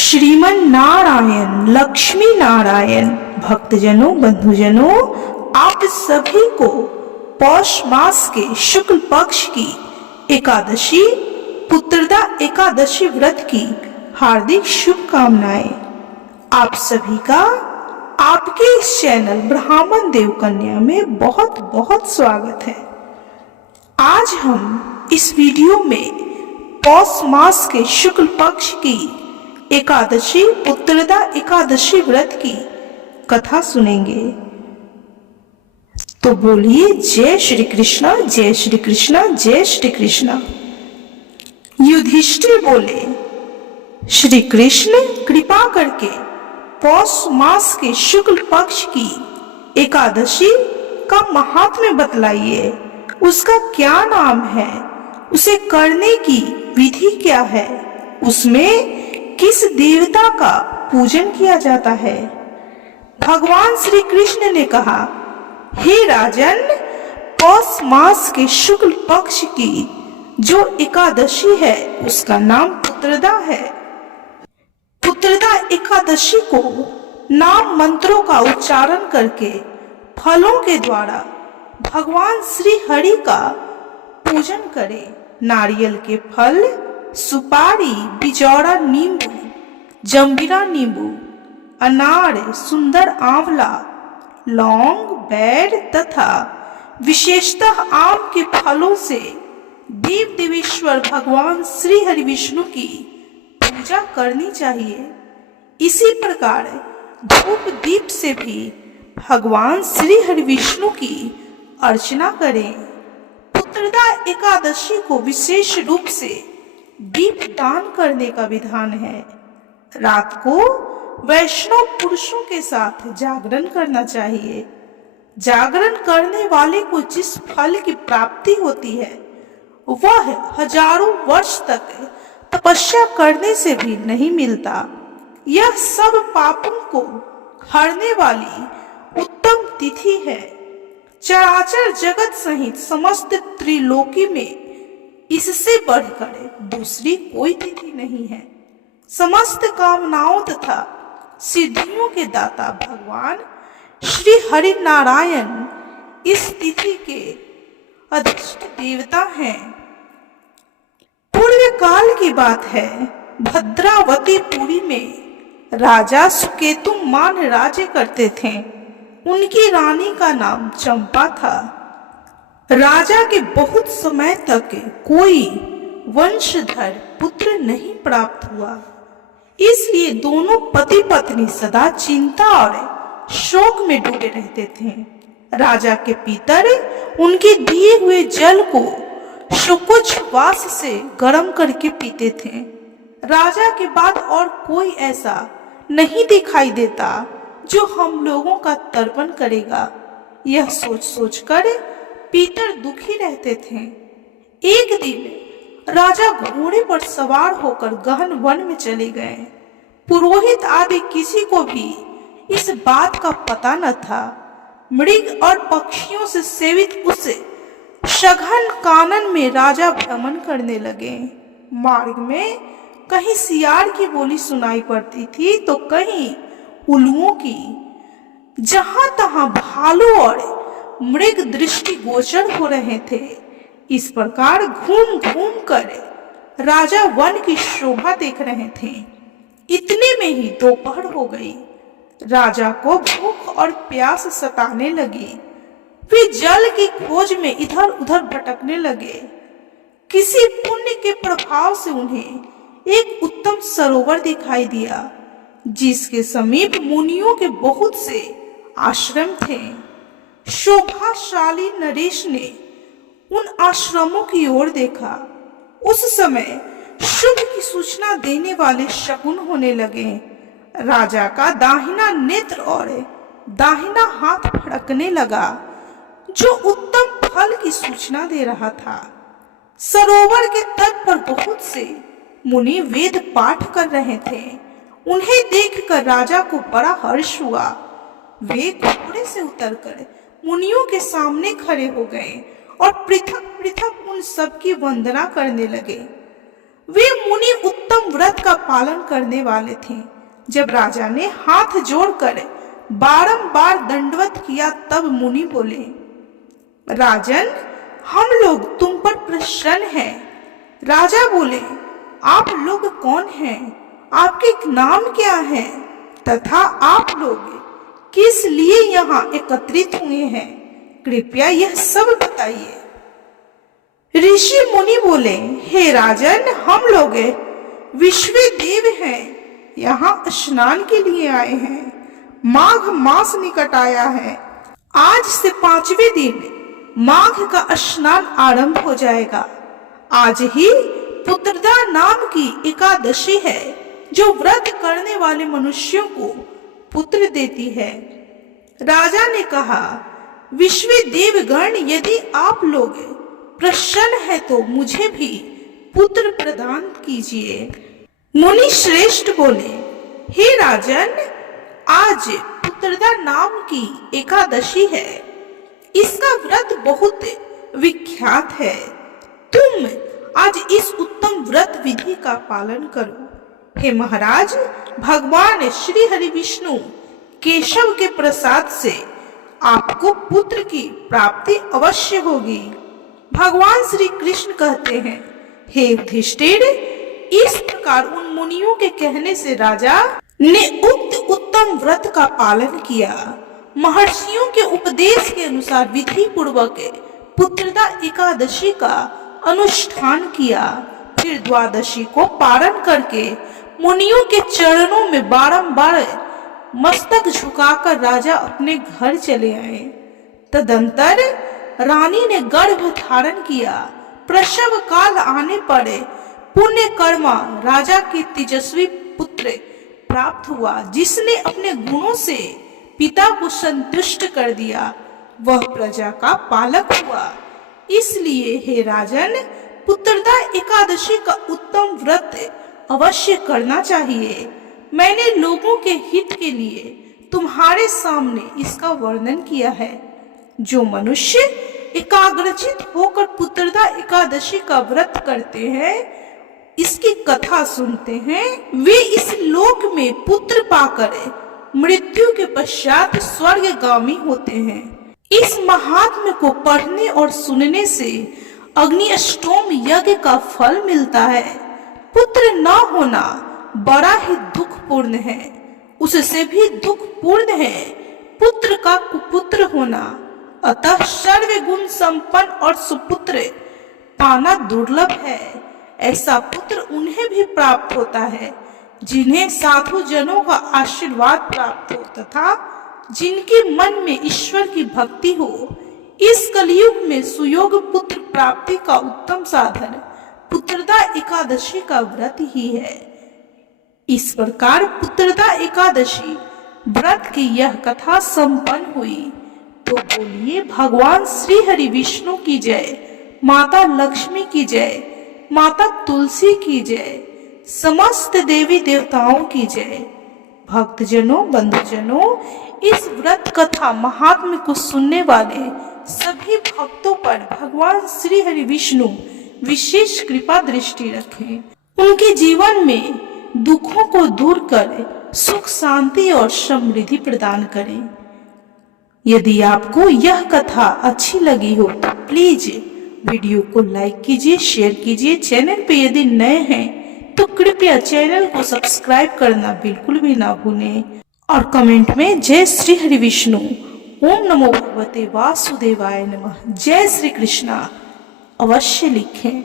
श्रीमन नारायण लक्ष्मी नारायण भक्तजनों बंधुजनों, आप सभी को पौष मास के शुक्ल पक्ष की एकादशी पुत्रदा एकादशी व्रत की हार्दिक शुभकामनाएं। आप सभी का आपके इस चैनल ब्राह्मण देव कन्या में बहुत बहुत स्वागत है। आज हम इस वीडियो में पौष मास के शुक्ल पक्ष की एकादशी पुत्रदा एकादशी व्रत की कथा सुनेंगे। तो बोलिए जय श्री कृष्णा, जय श्री कृष्णा, जय श्री कृष्णा। युधिष्ठिर बोले, श्री कृष्ण कृपा करके पौष मास के शुक्ल पक्ष की एकादशी का महात्म्य बतलाइए। उसका क्या नाम है, उसे करने की विधि क्या है, उसमें किस देवता का पूजन किया जाता है। भगवान श्री कृष्ण ने कहा, हे राजन, पौष मास के शुक्ल पक्ष की जो एकादशी है उसका नाम पुत्रदा है। पुत्रदा एकादशी को नाम मंत्रों का उच्चारण करके फलों के द्वारा भगवान श्री हरि का पूजन करें। नारियल के फल, सुपारी, बिजौरा नींबू, जंबीरा नींबू, अनार, सुंदर आंवला, लौंग, बैर तथा विशेषतः आम के फलों से देव देवेश्वर भगवान श्री हरि विष्णु की पूजा करनी चाहिए। इसी प्रकार धूप दीप से भी भगवान श्री हरि विष्णु की अर्चना करें। पुत्रदा एकादशी को विशेष रूप से दीप दान करने का विधान है। रात को वैष्णव पुरुषों के साथ जागरण करना चाहिए। जागरण करने वाले को जिस फल की प्राप्ति होती है वह हजारों वर्ष तक तपस्या करने से भी नहीं मिलता। यह सब पापों को हरने वाली उत्तम तिथि है। चराचर जगत सहित समस्त त्रिलोकी में इससे बढ़कर दूसरी कोई तिथि नहीं है। समस्त कामनाओं तथा सिद्धियों के दाता भगवान श्री हरि नारायण इस तिथि के अधिष्ठ देवता हैं। पूर्व काल की बात है, भद्रावती पुरी में राजा सुकेतुमान राज्य करते थे। उनकी रानी का नाम चंपा था। राजा के बहुत समय तक कोई वंशधर पुत्र नहीं प्राप्त हुआ, इसलिए दोनों पति पत्नी सदा चिंता और शोक में डूबे रहते थे। राजा के पितर उनके दिए हुए जल को शोकोच्छ्वास से गर्म करके पीते थे। राजा के बाद और कोई ऐसा नहीं दिखाई देता जो हम लोगों का तर्पण करेगा। यह सोच सोचकर पितर दुखी रहते थे। एक दिन राजा घोड़े पर सवार होकर गहन वन में चले गए। पुरोहित आदि किसी को भी इस बात का पता न था। मृग और पक्षियों से सेवित उस सघन कानन में राजा भ्रमण करने लगे। मार्ग में कहीं सियार की बोली सुनाई पड़ती थी तो कहीं उल्लुओं की। जहां तहां भालू और मृग दृष्टि गोचर हो रहे थे। इस प्रकार घूम घूम कर राजा वन की शोभा देख रहे थे। इतने में ही दोपहर हो गई। राजा को भूख और प्यास सताने लगी। वे जल की खोज में इधर उधर भटकने लगे। किसी पुण्य के प्रभाव से उन्हें एक उत्तम सरोवर दिखाई दिया, जिसके समीप मुनियों के बहुत से आश्रम थे। शोभाशाली नरेश ने उन आश्रमों की ओर देखा। उस समय शुभ की सूचना देने वाले शकुन होने लगे। राजा का दाहिना नेत्र और दाहिना हाथ फड़कने लगा, जो उत्तम फल की सूचना दे रहा था। सरोवर के तट पर बहुत से मुनि वेद पाठ कर रहे थे। उन्हें देखकर राजा को बड़ा हर्ष हुआ। वे घोड़े से उतरकर मुनियों के सामने खड़े हो गए और पृथक पृथक उन सब की वंदना करने लगे। वे मुनि उत्तम व्रत का पालन करने वाले थे। जब राजा ने हाथ जोड़कर बारंबार दंडवत किया तब मुनि बोले, राजन, हम लोग तुम पर प्रसन्न हैं। राजा बोले, आप लोग कौन हैं? आपके नाम क्या है? तथा आप लोग किस लिए यहाँ एकत्रित हुए हैं? कृपया यह सब बताइए। ऋषि मुनि बोले, हे राजन, हम लोग विश्व देव हैं, यहाँ स्नान के लिए आए हैं। माघ मास निकट आया है। आज से 5वें दिन माघ का स्नान आरंभ हो जाएगा। आज ही पुत्रदा नाम की एकादशी है, जो व्रत करने वाले मनुष्यों को पुत्र देती है। राजा ने कहा, विश्व देवगण, यदि आप लोग प्रसन्न है तो मुझे भी पुत्र प्रदान कीजिए। मुनि श्रेष्ठ बोले, हे राजन, आज पुत्रदा नाम की एकादशी है। इसका व्रत बहुत विख्यात है। तुम आज इस उत्तम व्रत विधि का पालन करो। हे महाराज, भगवान श्री हरि विष्णु केशव के प्रसाद से आपको पुत्र की प्राप्ति अवश्य होगी। भगवान श्री कृष्ण कहते हैं, हे युधिष्ठिर, इस प्रकार उन मुनियों के कहने से राजा ने उक्त उत्तम व्रत का पालन किया। महर्षियों के उपदेश के अनुसार विधि पूर्वक पुत्रदा एकादशी का अनुष्ठान किया। फिर द्वादशी को पारण करके मुनियों के चरणों में बारंबार मस्तक झुकाकर राजा अपने घर चले आए। तदंतर रानी ने गर्भ धारण किया। प्रसव काल आने पर पुण्य कर्मा राजा की तेजस्वी पुत्र प्राप्त हुआ, जिसने अपने गुणों से पिता को संतुष्ट कर दिया। वह प्रजा का पालक हुआ। इसलिए हे राजन, पुत्रदा एकादशी का उत्तम व्रत अवश्य करना चाहिए। मैंने लोगों के हित के लिए तुम्हारे सामने इसका वर्णन किया है। जो मनुष्य एकाग्रचित होकर पुत्रदा एकादशी का व्रत करते हैं, इसकी कथा सुनते हैं, वे इस लोक में पुत्र पाकर मृत्यु के पश्चात स्वर्गगामी होते हैं। इस महात्म्य को पढ़ने और सुनने से अग्नि अष्टोम यज्ञ का फल मिलता है। पुत्र न होना बड़ा ही दुखपूर्ण है, उससे भी दुखपूर्ण है पुत्र का कुपुत्र होना। अतः सर्वगुण संपन्न और सुपुत्र पाना दुर्लभ है। ऐसा पुत्र उन्हें भी प्राप्त होता है जिन्हें साधु जनों का आशीर्वाद प्राप्त हो तथा जिनके मन में ईश्वर की भक्ति हो। इस कलयुग में सुयोग पुत्र प्राप्ति का उत्तम साधन पुत्रदा एकादशी का व्रत ही है। इस प्रकार पुत्रदा एकादशी व्रत की यह कथा संपन्न हुई। तो बोलिए, भगवान श्री हरि विष्णु की जय, माता लक्ष्मी की जय, माता तुलसी की जय, समस्त देवी देवताओं की जय। भक्तजनों, बंधुजनों, इस व्रत कथा महात्म्य को सुनने वाले सभी भक्तों पर भगवान श्री हरि विष्णु विशेष कृपा दृष्टि रखें। उनके जीवन में दुखों को दूर कर सुख, शांति और समृद्धि प्रदान करें। यदि आपको यह कथा अच्छी लगी हो तो प्लीज वीडियो को लाइक कीजिए, शेयर कीजिए। चैनल पे यदि नए हैं तो कृपया चैनल को सब्सक्राइब करना बिल्कुल भी ना भूलें और कमेंट में जय श्री हरि विष्णु, ओम नमो भगवते वासुदेवाय नमः, जय श्री कृष्णा अवश्य लिखें।